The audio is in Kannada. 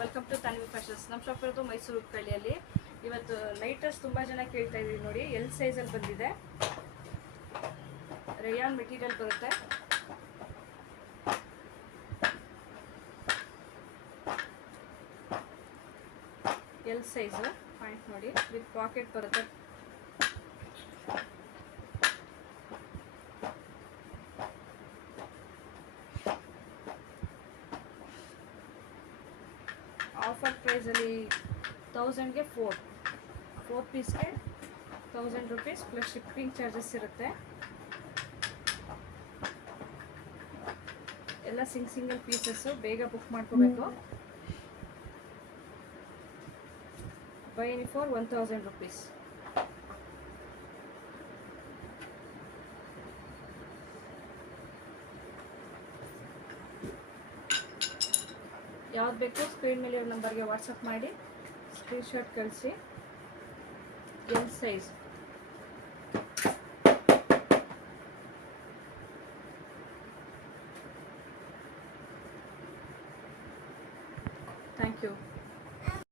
Welcome to Tanvi fashions. ನಮ್ಮ ಶಾಪ್ ಇರೋದು ಮೈಸೂರು ಉಪ್ಪಳ್ಳಿಯಲ್ಲಿ. ಇವತ್ತು ನೈಟ್ ಡ್ರೆಸ್ ತುಂಬ ಜನ ಕೇಳ್ತಾ ಇದ್ದೀವಿ ನೋಡಿ. ಎಲ್ ಸೈಜಲ್ಲಿ ಬಂದಿದೆ. ರೇಯಾನ್ ಮೆಟೀರಿಯಲ್ ಬರುತ್ತೆ. ಎಲ್ ಸೈಜು ಪಾಯಿಂಟ್ ನೋಡಿ, ವಿತ್ ಪಾಕೆಟ್ ಬರುತ್ತೆ. ಆಫರ್ ಪ್ರೈಸಲ್ಲಿ 1000ಗೆ 4 ಪೀಸ್ಗೆ 1000 ರೂಪೀಸ್ ಪ್ಲಸ್ ಶಿಪ್ಪಿಂಗ್ ಚಾರ್ಜಸ್ ಇರುತ್ತೆ. ಎಲ್ಲ ಸಿಂಗಲ್ ಪೀಸಸ್ಸು, ಬೇಗ ಬುಕ್ ಮಾಡ್ಕೋಬೇಕು. Buy any for 1000 rupees. ಯಾವ್ದು ಬೇಕು ಸ್ಕ್ರೀನ್ ಮೇಲೆ ಇರೋ ನಂಬರ್ಗೆ ವಾಟ್ಸಪ್ ಮಾಡಿ ಸ್ಕ್ರೀನ್ಶಾಟ್ ಕಳಿಸಿ. L size. Thank you.